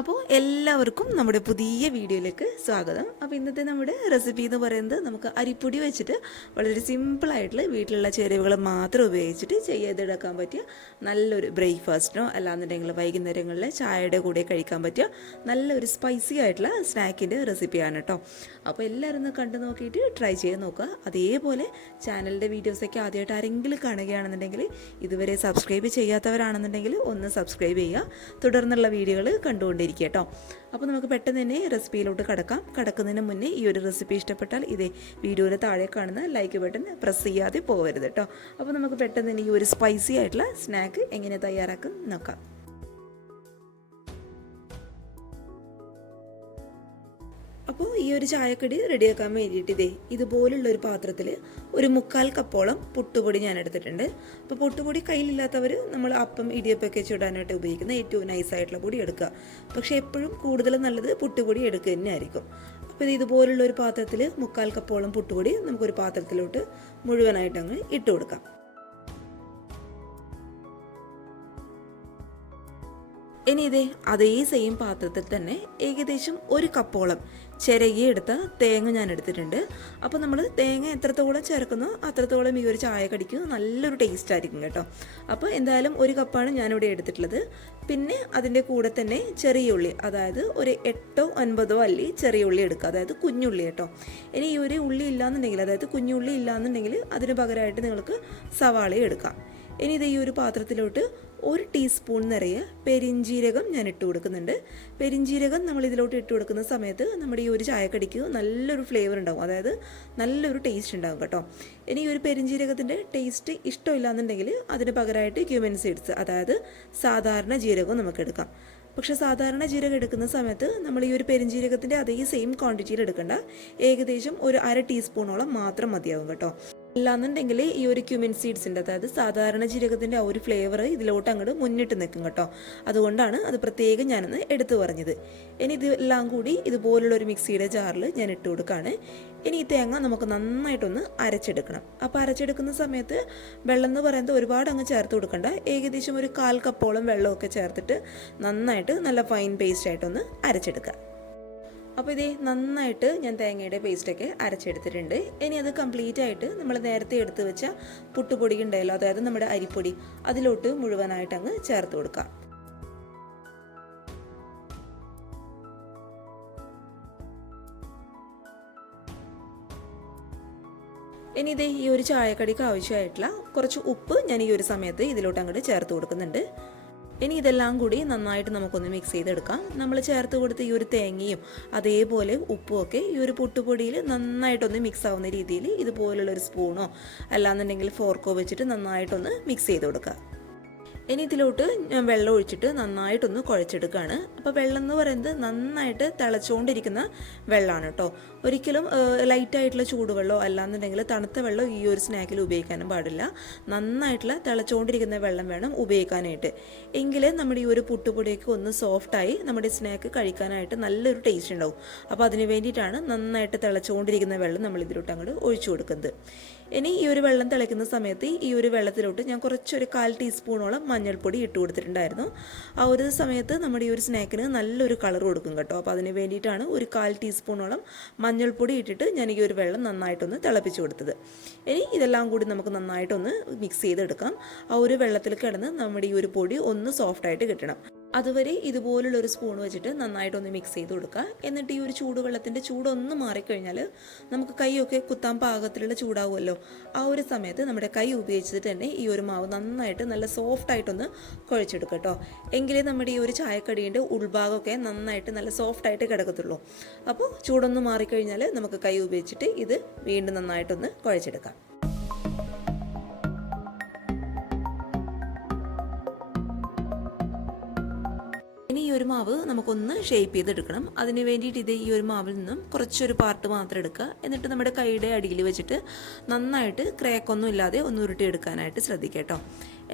അപ്പോൾ എല്ലാവർക്കും നമ്മുടെ പുതിയ വീഡിയോയിലേക്ക് സ്വാഗതം. അപ്പോൾ ഇന്നത്തെ നമ്മുടെ റെസിപ്പി എന്ന് പറയുന്നത് നമുക്ക് അരിപ്പൊടി വെച്ചിട്ട് വളരെ സിമ്പിളായിട്ടുള്ള വീട്ടിലുള്ള ചേരുവകൾ മാത്രം ഉപയോഗിച്ചിട്ട് ചെയ്തെടുക്കാൻ പറ്റിയ നല്ലൊരു ബ്രേക്ക്ഫാസ്റ്റിനോ അല്ലാന്നുണ്ടെങ്കിൽ വൈകുന്നേരങ്ങളിൽ ചായയുടെ കൂടെ കഴിക്കാൻ പറ്റിയ നല്ലൊരു സ്പൈസി ആയിട്ടുള്ള സ്നാക്കിൻ്റെ റെസിപ്പിയാണ് കേട്ടോ. അപ്പോൾ എല്ലാവരും ഒന്ന് കണ്ടു നോക്കിയിട്ട് ട്രൈ ചെയ്ത് നോക്കുക. അതേപോലെ ചാനലിൻ്റെ വീഡിയോസൊക്കെ ആദ്യമായിട്ട് ആരെങ്കിലും കാണുകയാണെന്നുണ്ടെങ്കിൽ ഇതുവരെ സബ്സ്ക്രൈബ് ചെയ്യാത്തവരാണെന്നുണ്ടെങ്കിൽ ഒന്ന് സബ്സ്ക്രൈബ് ചെയ്യുക. തുടർന്നുള്ള വീഡിയോകൾ കണ്ടുകൊണ്ടിരിക്കുക കേട്ടോ. അപ്പോൾ നമുക്ക് പെട്ടെന്ന് തന്നെ റെസിപ്പിയിലോട്ട് കടക്കുന്നതിന് മുന്നേ ഈ ഒരു റെസിപ്പി ഇഷ്ടപ്പെട്ടാൽ ഇതേ വീഡിയോയിൽ താഴെ കാണുന്ന ലൈക്ക് ബട്ടൺ പ്രസ് ചെയ്യാതെ പോകരുത് കേട്ടോ. അപ്പോൾ നമുക്ക് പെട്ടെന്ന് തന്നെ ഈ ഒരു സ്പൈസി ആയിട്ടുള്ള സ്നാക്ക് എങ്ങനെ തയ്യാറാക്കും നോക്കാം. അപ്പോൾ ഈ ഒരു ചായക്കടി റെഡിയാക്കാൻ വേണ്ടിയിട്ട് ഇതുപോലുള്ളൊരു പാത്രത്തിൽ ഒരു 1/4 കപ്പോളം പുട്ടുപൊടി ഞാൻ എടുത്തിട്ടുണ്ട്. അപ്പോൾ പുട്ടുപൊടി കയ്യിലില്ലാത്തവർ നമ്മൾ അപ്പം ഇടിയപ്പൊക്കെ ചുടാനായിട്ട് ഉപയോഗിക്കുന്ന ഏറ്റവും നൈസായിട്ടുള്ള പൊടി എടുക്കുക. പക്ഷേ എപ്പോഴും കൂടുതൽ നല്ലത് പുട്ടുപൊടി എടുക്കുക തന്നെ ആയിരിക്കും. അപ്പോൾ ഇതുപോലുള്ളൊരു പാത്രത്തിൽ 1/4 കപ്പോളം പുട്ടുപൊടി നമുക്കൊരു പാത്രത്തിലോട്ട് മുഴുവനായിട്ട് അങ്ങ് ഇട്ട് കൊടുക്കാം. ഇനി അതേ സെയിം പാത്രത്തിൽ തന്നെ ഏകദേശം 1 കപ്പോളം ചിരകിയെടുത്ത തേങ്ങ ഞാൻ എടുത്തിട്ടുണ്ട്. അപ്പോൾ നമ്മൾ തേങ്ങ എത്രത്തോളം ചേർക്കുന്നോ അത്രത്തോളം ഈ ഒരു ചായ കടിക്ക് നല്ലൊരു ടേസ്റ്റ് ആയിരിക്കും കേട്ടോ. അപ്പോൾ എന്തായാലും 1 കപ്പാണ് ഞാനിവിടെ എടുത്തിട്ടുള്ളത്. പിന്നെ അതിൻ്റെ കൂടെ തന്നെ ചെറിയ ഉള്ളി, അതായത് ഒരു 8ഓ 9ഓ അല്ലി ചെറിയ ഉള്ളി എടുക്കുക, അതായത് കുഞ്ഞുള്ളി കേട്ടോ. ഇനി ഈ ഒരു ഉള്ളി ഇല്ലാന്നുണ്ടെങ്കിൽ, അതായത് കുഞ്ഞുള്ളി ഇല്ലാന്നുണ്ടെങ്കിൽ അതിന് പകരമായിട്ട് നിങ്ങൾക്ക് സവാള എടുക്കാം. ഇനി ഈ ഒരു പാത്രത്തിലോട്ട് 1 ടീസ്പൂൺ നിറയെ പെരിഞ്ജീരകം ഞാൻ ഇട്ട് കൊടുക്കുന്നുണ്ട്. പെരിഞ്ജീരകം നമ്മൾ ഇതിലോട്ട് ഇട്ട് കൊടുക്കുന്ന സമയത്ത് നമ്മുടെ ഈ ഒരു ചായക്കടിക്ക് നല്ലൊരു ഫ്ലേവർ ഉണ്ടാകും, അതായത് നല്ലൊരു ടേസ്റ്റ് ഉണ്ടാകും കേട്ടോ. ഇനി ഈ ഒരു പെരിഞ്ജീരകത്തിൻ്റെ ടേസ്റ്റ് ഇഷ്ടമില്ലാന്നുണ്ടെങ്കിൽ അതിന് പകരമായിട്ട് ക്യൂമിൻ സീഡ്സ്, അതായത് സാധാരണ ജീരകം നമുക്ക് എടുക്കാം. പക്ഷേ സാധാരണ ജീരകം എടുക്കുന്ന സമയത്ത് നമ്മൾ ഈ ഒരു പെരിഞ്ജീരകത്തിൻ്റെ അതേ സെയിം ക്വാണ്ടിറ്റിയിൽ എടുക്കേണ്ട, ഏകദേശം ഒരു 1/2 ടീസ്പൂണോളം മാത്രം മതിയാവും കേട്ടോ. അല്ലാന്നുണ്ടെങ്കിൽ ഈ ഒരു ക്യൂമിൻ സീഡ്സിൻ്റെ, അതായത് സാധാരണ ജീരകത്തിൻ്റെ ആ ഒരു ഫ്ലേവർ ഇതിലോട്ട് അങ്ങോട്ട് മുന്നിട്ട് നിൽക്കും കേട്ടോ. അതുകൊണ്ടാണ് അത് പ്രത്യേകം ഞാനൊന്ന് എടുത്തു പറഞ്ഞത്. ഇനി ഇതെല്ലാം കൂടി ഇതുപോലുള്ളൊരു മിക്സിയുടെ ജാറിൽ ഞാൻ ഇട്ട് കൊടുക്കുകയാണ്. ഇനി ഈ തേങ്ങ നമുക്ക് നന്നായിട്ടൊന്ന് അരച്ചെടുക്കണം. അപ്പോൾ അരച്ചെടുക്കുന്ന സമയത്ത് വെള്ളം എന്ന് പറയുന്നത് ഒരുപാട് അങ്ങ് ചേർത്ത് കൊടുക്കണ്ട, ഏകദേശം ഒരു 1/4 കപ്പോളം വെള്ളമൊക്കെ ചേർത്തിട്ട് നന്നായിട്ട് നല്ല ഫൈൻ പേസ്റ്റായിട്ടൊന്ന് അരച്ചെടുക്കുക. അപ്പോൾ നന്നായിട്ട് ഞാൻ തേങ്ങയുടെ പേസ്റ്റൊക്കെ അരച്ചെടുത്തിട്ടുണ്ട്. ഇനി അത് കംപ്ലീറ്റ് ആയിട്ട് നമ്മൾ നേരത്തെ എടുത്ത് വെച്ച പുട്ടുപൊടി ഉണ്ടല്ലോ, അതായത് നമ്മുടെ അരിപ്പൊടി, അതിലോട്ട് മുഴുവനായിട്ട് അങ്ങ് ചേർത്ത് കൊടുക്കാം. ഇനി ഈ ഒരു ചായക്കടിക്ക് ആവശ്യമായിട്ടുള്ള കുറച്ച് ഉപ്പ് ഞാൻ ഈ ഒരു സമയത്ത് ഇതിലോട്ട് അങ്ങോട്ട് ചേർത്ത് കൊടുക്കുന്നുണ്ട്. ഇനി ഇതെല്ലാം കൂടി നന്നായിട്ട് നമുക്കൊന്ന് മിക്സ് ചെയ്തെടുക്കാം. നമ്മൾ ചേർത്ത് കൊടുത്ത ഈ ഒരു തേങ്ങയും അതേപോലെ ഉപ്പും ഒക്കെ ഈ ഒരു പുട്ടുപൊടിയിൽ നന്നായിട്ടൊന്ന് മിക്സ് ആവുന്ന രീതിയിൽ ഇതുപോലുള്ളൊരു സ്പൂണോ അല്ലാന്നുണ്ടെങ്കിൽ ഫോർക്കോ വെച്ചിട്ട് നന്നായിട്ടൊന്ന് മിക്സ് ചെയ്ത് കൊടുക്കുക. ഇനി ഇതിലോട്ട് ഞാൻ വെള്ളം ഒഴിച്ചിട്ട് നന്നായിട്ടൊന്ന് കുഴച്ചെടുക്കുകയാണ്. അപ്പോൾ വെള്ളം എന്ന് പറയുന്നത് നന്നായിട്ട് തിളച്ചുകൊണ്ടിരിക്കുന്ന വെള്ളമാണ് കേട്ടോ. ഒരിക്കലും ലൈറ്റായിട്ടുള്ള ചൂടുവെള്ളമോ അല്ലാന്നുണ്ടെങ്കിൽ തണുത്ത വെള്ളം ഈ ഒരു സ്നാക്കിൽ ഉപയോഗിക്കാനും പാടില്ല. നന്നായിട്ടുള്ള തിളച്ചുകൊണ്ടിരിക്കുന്ന വെള്ളം വേണം ഉപയോഗിക്കാനായിട്ട്. എങ്കിലേ നമ്മുടെ ഈ ഒരു പുട്ടുപൊടിയൊക്കെ ഒന്ന് സോഫ്റ്റായി നമ്മുടെ സ്നാക്ക് കഴിക്കാനായിട്ട് നല്ലൊരു ടേസ്റ്റ് ഉണ്ടാവും. അപ്പോൾ അതിന് വേണ്ടിയിട്ടാണ് നന്നായിട്ട് തിളച്ചുകൊണ്ടിരിക്കുന്ന വെള്ളം നമ്മൾ ഇതിലോട്ട് അങ്ങോട്ട് ഒഴിച്ചു കൊടുക്കുന്നത്. ഇനി ഈ ഒരു വെള്ളം തിളയ്ക്കുന്ന സമയത്ത് ഈ ഒരു വെള്ളത്തിലോട്ട് ഞാൻ കുറച്ചൊരു 1/4 ടീസ്പൂണോളം മഞ്ഞൾപ്പൊടി ഇട്ട് കൊടുത്തിട്ടുണ്ടായിരുന്നു. ആ ഒരു സമയത്ത് നമ്മുടെ ഈ ഒരു സ്നാക്കിന് നല്ലൊരു കളർ കൊടുക്കും കേട്ടോ. അപ്പോൾ അതിന് വേണ്ടിയിട്ടാണ് ഒരു 1/4 ടീസ്പൂണോളം മഞ്ഞൾപ്പൊടി ഇട്ടിട്ട് ഞാൻ ഈ ഒരു വെള്ളം നന്നായിട്ടൊന്ന് തിളപ്പിച്ച് കൊടുത്തത്. ഇനി ഇതെല്ലാം കൂടി നമുക്ക് നന്നായിട്ടൊന്ന് മിക്സ് ചെയ്തെടുക്കാം. ആ ഒരു വെള്ളത്തിൽ കിടന്ന് നമ്മുടെ ഈ ഒരു പൊടി ഒന്ന് സോഫ്റ്റായിട്ട് കിട്ടണം. അതുവരെ ഇതുപോലുള്ളൊരു സ്പൂൺ വെച്ചിട്ട് നന്നായിട്ടൊന്ന് മിക്സ് ചെയ്ത് കൊടുക്കുക. എന്നിട്ട് ഈ ഒരു ചൂടുവെള്ളത്തിൻ്റെ ചൂടൊന്ന് മാറിക്കഴിഞ്ഞാൽ നമുക്ക് കൈയൊക്കെ കുത്താൻ പാകത്തിലുള്ള ചൂടാവുമല്ലോ. ആ ഒരു സമയത്ത് നമ്മുടെ കൈ ഉപയോഗിച്ചിട്ട് തന്നെ ഈ ഒരു മാവ് നന്നായിട്ട് നല്ല സോഫ്റ്റായിട്ടൊന്ന് കുഴച്ചെടുക്കുക കേട്ടോ. എങ്കിലേ നമ്മുടെ ഈ ഒരു ചായക്കടീൻ്റെ ഉൾഭാഗമൊക്കെ നന്നായിട്ട് നല്ല സോഫ്റ്റായിട്ട് കിടക്കത്തുള്ളൂ. അപ്പോൾ ചൂടൊന്ന് മാറിക്കഴിഞ്ഞാൽ നമുക്ക് കൈ ഉപയോഗിച്ചിട്ട് ഇത് വീണ്ടും നന്നായിട്ടൊന്ന് കുഴച്ചെടുക്കാം. ഇനി ഈ ഒരു മാവ് നമുക്കൊന്ന് ഷേപ്പ് ചെയ്തെടുക്കണം. അതിന് വേണ്ടിയിട്ട് ഈ ഒരു മാവിൽ നിന്നും കുറച്ചൊരു പാർട്ട് മാത്രം എടുക്കുക. എന്നിട്ട് നമ്മുടെ കൈയുടെ അടിയിൽ വെച്ചിട്ട് നന്നായിട്ട് ക്രാക്കൊന്നും ഇല്ലാതെ ഒന്ന് ഉരുട്ടിയെടുക്കാനായിട്ട് ശ്രദ്ധിക്കുക കേട്ടോ.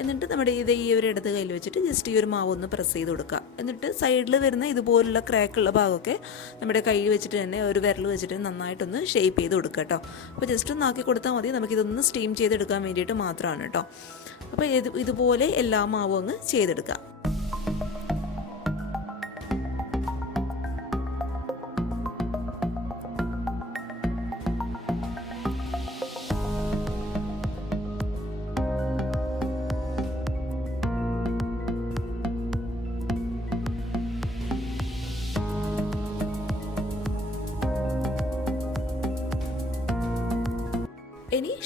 എന്നിട്ട് നമ്മുടെ ഈ ഒരു ഇടത് കയ്യിൽ വെച്ചിട്ട് ജസ്റ്റ് ഈ ഒരു മാവ് ഒന്ന് പ്രസ് ചെയ്ത് കൊടുക്കുക. എന്നിട്ട് സൈഡിൽ വരുന്ന ഇതുപോലുള്ള ക്രാക്കുള്ള ഭാഗമൊക്കെ നമ്മുടെ കയ്യിൽ വെച്ചിട്ട് തന്നെ ഒരു വിരൽ വെച്ചിട്ട് നന്നായിട്ടൊന്ന് ഷേപ്പ് ചെയ്ത് കൊടുക്കുക കേട്ടോ. അപ്പോൾ ജസ്റ്റ് ഒന്ന് ആക്കി കൊടുത്താൽ മതി. നമുക്കിതൊന്ന് സ്റ്റീം ചെയ്തെടുക്കാൻ വേണ്ടിയിട്ട് മാത്രമാണ് കേട്ടോ. അപ്പോൾ ഇതുപോലെ എല്ലാ മാവും അങ്ങ് ചെയ്തെടുക്കുക.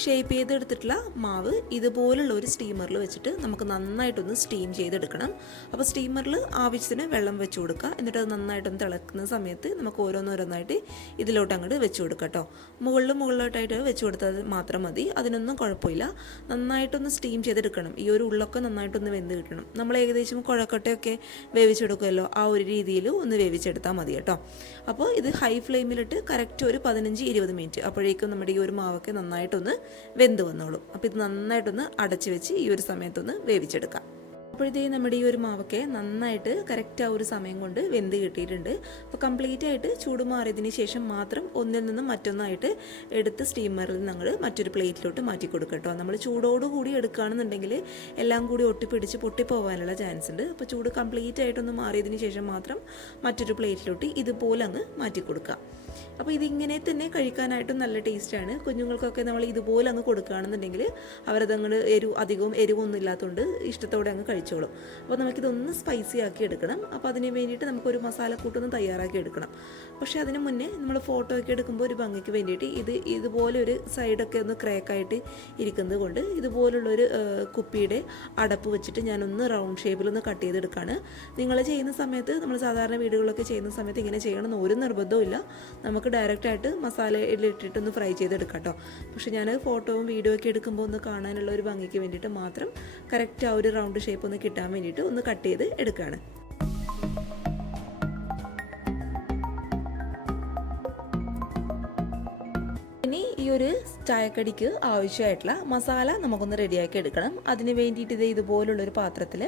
ഷേപ്പ് ചെയ്തെടുത്തിട്ടുള്ള മാവ് ഇതുപോലുള്ള ഒരു സ്റ്റീമറിൽ വെച്ചിട്ട് നമുക്ക് നന്നായിട്ടൊന്ന് സ്റ്റീം ചെയ്തെടുക്കണം. അപ്പോൾ സ്റ്റീമറിൽ ആവശ്യത്തിന് വെള്ളം വെച്ച് കൊടുക്കുക. എന്നിട്ട് അത് നന്നായിട്ടൊന്ന് തിളക്കുന്ന സമയത്ത് നമുക്ക് ഓരോന്നോരോന്നായിട്ട് ഇതിലോട്ട് അങ്ങോട്ട് വെച്ച് കൊടുക്കുക കേട്ടോ. മുകളിലോട്ടായിട്ട് വെച്ച് കൊടുത്താൽ മാത്രം മതി, അതിനൊന്നും കുഴപ്പമില്ല. നന്നായിട്ടൊന്ന് സ്റ്റീം ചെയ്തെടുക്കണം. ഈ ഒരു ഉള്ളൊക്കെ നന്നായിട്ടൊന്ന് വെന്ത് കിട്ടണം. നമ്മൾ ഏകദേശം കുഴക്കട്ടയൊക്കെ വേവിച്ചെടുക്കുമല്ലോ, ആ ഒരു രീതിയിൽ ഒന്ന് വേവിച്ചെടുത്താൽ മതി കേട്ടോ. അപ്പോൾ ഇത് ഹൈ ഫ്ലെയിമിലിട്ട് കറക്റ്റ് ഒരു 15-20 മിനിറ്റ്, അപ്പോഴേക്കും നമ്മുടെ ഈ ഒരു മാവൊക്കെ നന്നായിട്ടൊന്ന് വെന്ത് വന്നോളും. അപ്പോൾ ഇത് നന്നായിട്ടൊന്ന് അടച്ച് വെച്ച് ഈ ഒരു സമയത്തൊന്ന് വേവിച്ചെടുക്കാം. അപ്പോഴത്തേ നമ്മുടെ ഈ ഒരു മാവൊക്കെ നന്നായിട്ട് കറക്റ്റ് ആ ഒരു സമയം കൊണ്ട് വെന്ത് കിട്ടിയിട്ടുണ്ട്. അപ്പോൾ കംപ്ലീറ്റ് ആയിട്ട് ചൂട് മാറിയതിന് ശേഷം മാത്രം ഒന്നിൽ നിന്നും മറ്റൊന്നായിട്ട് എടുത്ത് സ്റ്റീമറിൽ ഞങ്ങൾ മറ്റൊരു പ്ലേറ്റിലോട്ട് മാറ്റി കൊടുക്കുക കേട്ടോ. നമ്മൾ ചൂടോടുകൂടി എടുക്കുകയാണെന്നുണ്ടെങ്കിൽ എല്ലാം കൂടി ഒട്ടിപ്പിടിച്ച് പൊട്ടിപ്പോകാനുള്ള ചാൻസ് ഉണ്ട്. അപ്പോൾ ചൂട് കംപ്ലീറ്റ് ആയിട്ടൊന്ന് മാറിയതിന് ശേഷം മാത്രം മറ്റൊരു പ്ലേറ്റിലോട്ട് ഇതുപോലെ അങ്ങ് മാറ്റി കൊടുക്കുക. അപ്പോൾ ഇതിങ്ങനെ തന്നെ കഴിക്കാനായിട്ടും നല്ല ടേസ്റ്റാണ്. കുഞ്ഞുങ്ങൾക്കൊക്കെ നമ്മൾ ഇതുപോലെ അങ്ങ് കൊടുക്കുകയാണെന്നുണ്ടെങ്കിൽ അവരതങ്ങ് അധികവും എരിവൊന്നും ഇല്ലാത്തതുകൊണ്ട് ഇഷ്ടത്തോടെ അങ്ങ് കഴിച്ചോളും. അപ്പോൾ നമുക്കിതൊന്ന് സ്പൈസി ആക്കി എടുക്കണം. അപ്പോൾ അതിന് വേണ്ടിയിട്ട് നമുക്കൊരു മസാലക്കൂട്ടൊന്ന് തയ്യാറാക്കി എടുക്കണം. പക്ഷേ അതിന് മുന്നേ നമ്മൾ ഫോട്ടോ ഒക്കെ എടുക്കുമ്പോൾ ഒരു ഭംഗിക്ക് വേണ്ടിയിട്ട് ഇതുപോലെ ഒരു സൈഡൊക്കെ ഒന്ന് ക്രാക്കായിട്ട് ഇരിക്കുന്നത് കൊണ്ട് ഇതുപോലുള്ളൊരു കുപ്പിയുടെ അടപ്പ് വെച്ചിട്ട് ഞാനൊന്ന് റൗണ്ട് ഷേപ്പിലൊന്ന് കട്ട് ചെയ്തെടുക്കുകയാണ്. നിങ്ങൾ ചെയ്യുന്ന സമയത്ത്, നമ്മൾ സാധാരണ വീടുകളൊക്കെ ചെയ്യുന്ന സമയത്ത് ഇങ്ങനെ ചെയ്യണമെന്ന് ഒരു നിർബന്ധവും ഇല്ല. നമുക്ക് ഡയറക്റ്റായിട്ട് മസാലയിലിട്ടിട്ടൊന്ന് ഫ്രൈ ചെയ്തെടുക്കാം കേട്ടോ. പക്ഷേ ഞാൻ ഫോട്ടോയും വീഡിയോ ഒക്കെ എടുക്കുമ്പോൾ ഒന്ന് കാണാനുള്ള ഒരു ഭംഗിക്ക് വേണ്ടിയിട്ട് മാത്രം കറക്റ്റ് ആ ഒരു റൗണ്ട് ഷേപ്പ് ഒന്ന് കിട്ടാൻ വേണ്ടിയിട്ട് ഒന്ന് കട്ട് ചെയ്ത് എടുക്കുകയാണ്. ഇനി ഈ ഒരു ചായക്കടിക്ക് ആവശ്യമായിട്ടുള്ള മസാല നമുക്കൊന്ന് റെഡിയാക്കി എടുക്കണം. അതിന് വേണ്ടിയിട്ട് ഇതുപോലുള്ളൊരു പാത്രത്തിൽ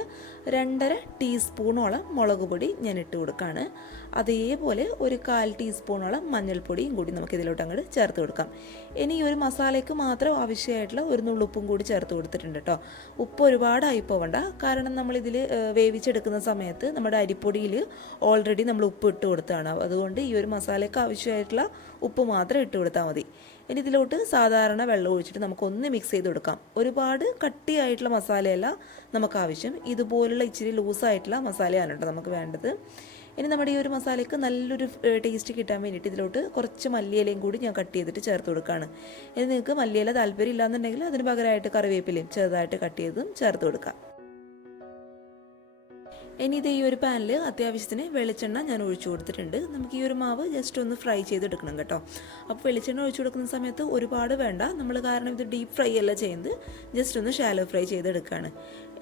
2.5 ടീസ്പൂണോളം മുളക് പൊടി ഞാൻ ഇട്ട് കൊടുക്കുകയാണ്. അതേപോലെ ഒരു 1/4 ടീസ്പൂണോളം മഞ്ഞൾപ്പൊടിയും കൂടി നമുക്ക് ഇതിലോട്ട് അങ്ങോട്ട് ചേർത്ത് കൊടുക്കാം. ഇനി ഈ ഒരു മസാലയ്ക്ക് മാത്രം ആവശ്യമായിട്ടുള്ള ഒരു നുള്ളുപ്പും കൂടി ചേർത്ത് കൊടുത്തിട്ടുണ്ട് കേട്ടോ. ഉപ്പ് ഒരുപാടായി പോവണ്ട, കാരണം നമ്മളിതിൽ വേവിച്ചെടുക്കുന്ന സമയത്ത് നമ്മുടെ അരിപ്പൊടിയിൽ ഓൾറെഡി നമ്മൾ ഉപ്പ് ഇട്ട് കൊടുത്തതാണ്. അതുകൊണ്ട് ഈ ഒരു മസാലയ്ക്ക് ആവശ്യമായിട്ടുള്ള ഉപ്പ് മാത്രം ഇട്ട് കൊടുത്താൽ മതി. ഇനി ഇതിലോട്ട് സാധാരണ വെള്ളം ഒഴിച്ചിട്ട് നമുക്കൊന്ന് മിക്സ് ചെയ്ത് കൊടുക്കാം. ഒരുപാട് കട്ടിയായിട്ടുള്ള മസാലയല്ല നമുക്ക് ആവശ്യം, ഇതുപോലുള്ള ഇച്ചിരി ലൂസായിട്ടുള്ള മസാലയാണ് കേട്ടോ നമുക്ക് വേണ്ടത്. ഇനി നമ്മുടെ ഈ ഒരു മസാലയ്ക്ക് നല്ലൊരു ടേസ്റ്റ് കിട്ടാൻ വേണ്ടിയിട്ട് ഇതിലോട്ട് കുറച്ച് മല്ലിയിലയും കൂടി ഞാൻ കട്ട് ചെയ്തിട്ട് ചേർത്ത് കൊടുക്കുകയാണ്. ഇനി നിങ്ങൾക്ക് മല്ലിയില താല്പര്യം ഇല്ലാന്നുണ്ടെങ്കിൽ അതിന് പകരമായിട്ട് കറിവേപ്പിലയും ചെറുതായിട്ട് കട്ട് ചെയ്തതും ചേർത്ത് കൊടുക്കാം. ഇനി ഇത് ഈ ഒരു പാനിൽ അത്യാവശ്യത്തിന് വെളിച്ചെണ്ണ ഞാൻ ഒഴിച്ചു കൊടുത്തിട്ടുണ്ട്. നമുക്ക് ഈ ഒരു മാവ് ജസ്റ്റ് ഒന്ന് ഫ്രൈ ചെയ്തെടുക്കണം കേട്ടോ. അപ്പോൾ വെളിച്ചെണ്ണ ഒഴിച്ചു കൊടുക്കുന്ന സമയത്ത് ഒരുപാട് വേണ്ട, നമ്മൾ കാരണം ഇത് ഡീപ്പ് ഫ്രൈ അല്ല ചെയ്യുന്നത്, ജസ്റ്റ് ഒന്ന് ഷാലോ ഫ്രൈ ചെയ്തെടുക്കുകയാണ്.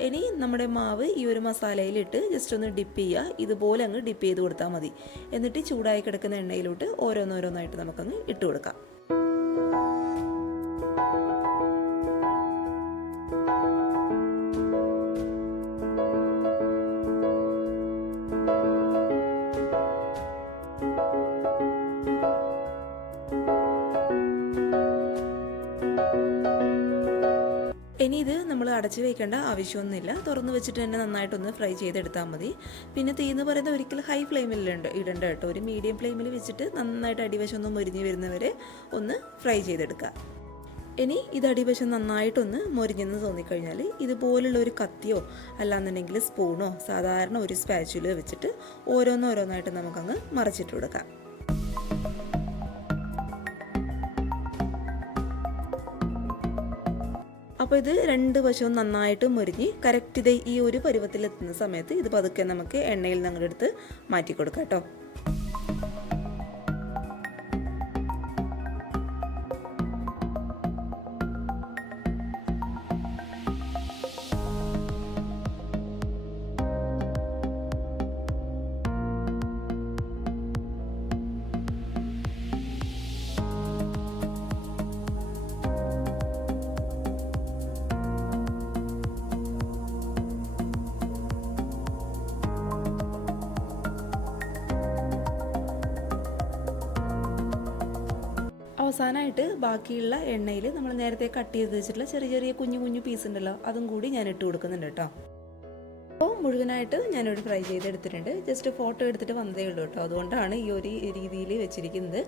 ഇനി നമ്മുടെ മാവ് ഈ ഒരു മസാലയിലിട്ട് ജസ്റ്റ് ഒന്ന് ഡിപ്പ് ചെയ്യുക. ഇതുപോലെ അങ്ങ് ഡിപ്പ് ചെയ്ത് കൊടുത്താൽ മതി. എന്നിട്ട് ചൂടായി കിടക്കുന്ന എണ്ണയിലോട്ട് ഓരോന്നോരോന്നായിട്ട് നമുക്കങ്ങ് ഇട്ട് കൊടുക്കാം. ഇനി ഇത് നമ്മൾ അടച്ച് വയ്ക്കേണ്ട ആവശ്യമൊന്നുമില്ല, തുറന്ന് വെച്ചിട്ട് തന്നെ നന്നായിട്ടൊന്ന് ഫ്രൈ ചെയ്തെടുത്താൽ മതി. പിന്നെ തീ എന്ന് പറയുന്നത് ഒരിക്കലും ഹൈ ഫ്ലെയിമിൽ ഇടണ്ട കേട്ടോ. ഒരു മീഡിയം ഫ്ലെയിമിൽ വെച്ചിട്ട് നന്നായിട്ട് അടിവശം ഒന്ന് മൊരിഞ്ഞ് വരുന്നവരെ ഒന്ന് ഫ്രൈ ചെയ്തെടുക്കുക. ഇനി ഇത് അടിവശം നന്നായിട്ടൊന്ന് മൊരിഞ്ഞെന്ന് തോന്നിക്കഴിഞ്ഞാൽ ഇതുപോലുള്ള ഒരു കത്തിയോ അല്ലാന്നുണ്ടെങ്കിൽ സ്പൂണോ സാധാരണ ഒരു സ്പാച്ചുല വെച്ചിട്ട് ഓരോന്നോരോന്നായിട്ട് നമുക്കങ്ങ് മറിച്ചിട്ട് കൊടുക്കാം. അപ്പോൾ ഇത് 2 വശവും നന്നായിട്ട് മൊരിഞ്ഞ് കറക്റ്റ് ഇത് ഈ ഒരു പരുവത്തിലെത്തുന്ന സമയത്ത് ഇത് പതുക്കെ നമുക്ക് എണ്ണയിൽ നിന്ന് എടുത്ത് മാറ്റി കൊടുക്കാം കേട്ടോ. അവസാനമായിട്ട് ബാക്കിയുള്ള എണ്ണയിൽ നമ്മൾ നേരത്തെ കട്ട് ചെയ്ത് വെച്ചിട്ടുള്ള ചെറിയ ചെറിയ കുഞ്ഞു കുഞ്ഞു പീസ് ഉണ്ടല്ലോ, അതും കൂടി ഞാൻ ഇട്ട് കൊടുക്കുന്നുണ്ട് കേട്ടോ. അപ്പോൾ മുഴുവനായിട്ട് ഞാനിവിടെ ഫ്രൈ ചെയ്തെടുത്തിട്ടുണ്ട്. ജസ്റ്റ് ഫോട്ടോ എടുത്തിട്ട് വന്നതേ ഉള്ളൂ കേട്ടോ. അതുകൊണ്ടാണ് ഈ ഒരു രീതിയിൽ വെച്ചിരിക്കുന്നത്.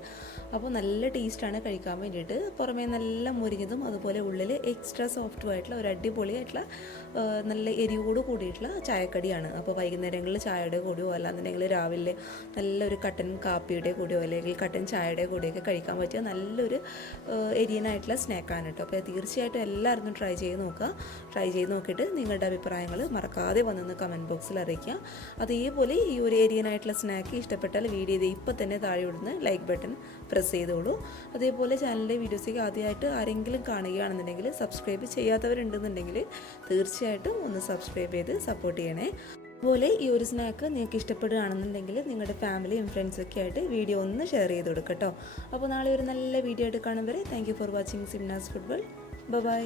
അപ്പോൾ നല്ല ടേസ്റ്റാണ് കഴിക്കാൻ വേണ്ടിയിട്ട്. പുറമേ നല്ല മുരിഞ്ഞതും അതുപോലെ ഉള്ളിൽ എക്സ്ട്രാ സോഫ്റ്റും ആയിട്ടുള്ള ഒരു അടിപൊളിയായിട്ടുള്ള നല്ല എരിവോട് കൂടിയിട്ടുള്ള ചായക്കടിയാണ്. അപ്പോൾ വൈകുന്നേരങ്ങളിൽ ചായയുടെ കൂടെയോ അല്ലാന്നുണ്ടെങ്കിൽ രാവിലെ നല്ലൊരു കട്ടൻ കാപ്പിയുടെ കൂടെയോ അല്ലെങ്കിൽ കട്ടൻ ചായയുടെ കൂടെയൊക്കെ കഴിക്കാൻ പറ്റിയ നല്ലൊരു എരിയനായിട്ടുള്ള സ്നാക്കാണ് കേട്ടോ. അപ്പോൾ തീർച്ചയായിട്ടും എല്ലാവരും ട്രൈ ചെയ്ത് നോക്കുക. ട്രൈ ചെയ്ത് നോക്കിയിട്ട് നിങ്ങളുടെ അഭിപ്രായങ്ങൾ മറക്കാതെ വന്നൊന്ന് കമൻറ്റ് ബോക്സിൽ അറിയിക്കുക. അതേപോലെ ഈ ഒരു ഏരിയനായിട്ടുള്ള സ്നാക്ക് ഇഷ്ടപ്പെട്ടാൽ വീഡിയോ ചെയ്ത് ഇപ്പോൾ തന്നെ താഴെ ഇടുന്ന ലൈക്ക് ബട്ടൺ പ്രസ് ചെയ്തോളൂ. അതേപോലെ ചാനലിൻ്റെ വീഡിയോസൊക്കെ ആദ്യമായിട്ട് ആരെങ്കിലും കാണുകയാണെന്നുണ്ടെങ്കിൽ സബ്സ്ക്രൈബ് ചെയ്യാത്തവരുണ്ടെന്നുണ്ടെങ്കിൽ തീർച്ചയായിട്ടും ഒന്ന് സബ്സ്ക്രൈബ് ചെയ്ത് സപ്പോർട്ട് ചെയ്യണേ. അതുപോലെ ഈ ഒരു സ്നാക്ക് നിങ്ങൾക്ക് ഇഷ്ടപ്പെടുകയാണെന്നുണ്ടെങ്കിൽ നിങ്ങളുടെ ഫാമിലിയും ഫ്രണ്ട്സൊക്കെ ആയിട്ട് വീഡിയോ ഒന്ന് ഷെയർ ചെയ്ത് കൊടുക്കുക കേട്ടോ. അപ്പോൾ നാളെ ഒരു നല്ല വീഡിയോ ആയിട്ട് കാണും വരെ thank you for watching Simnas food world. By.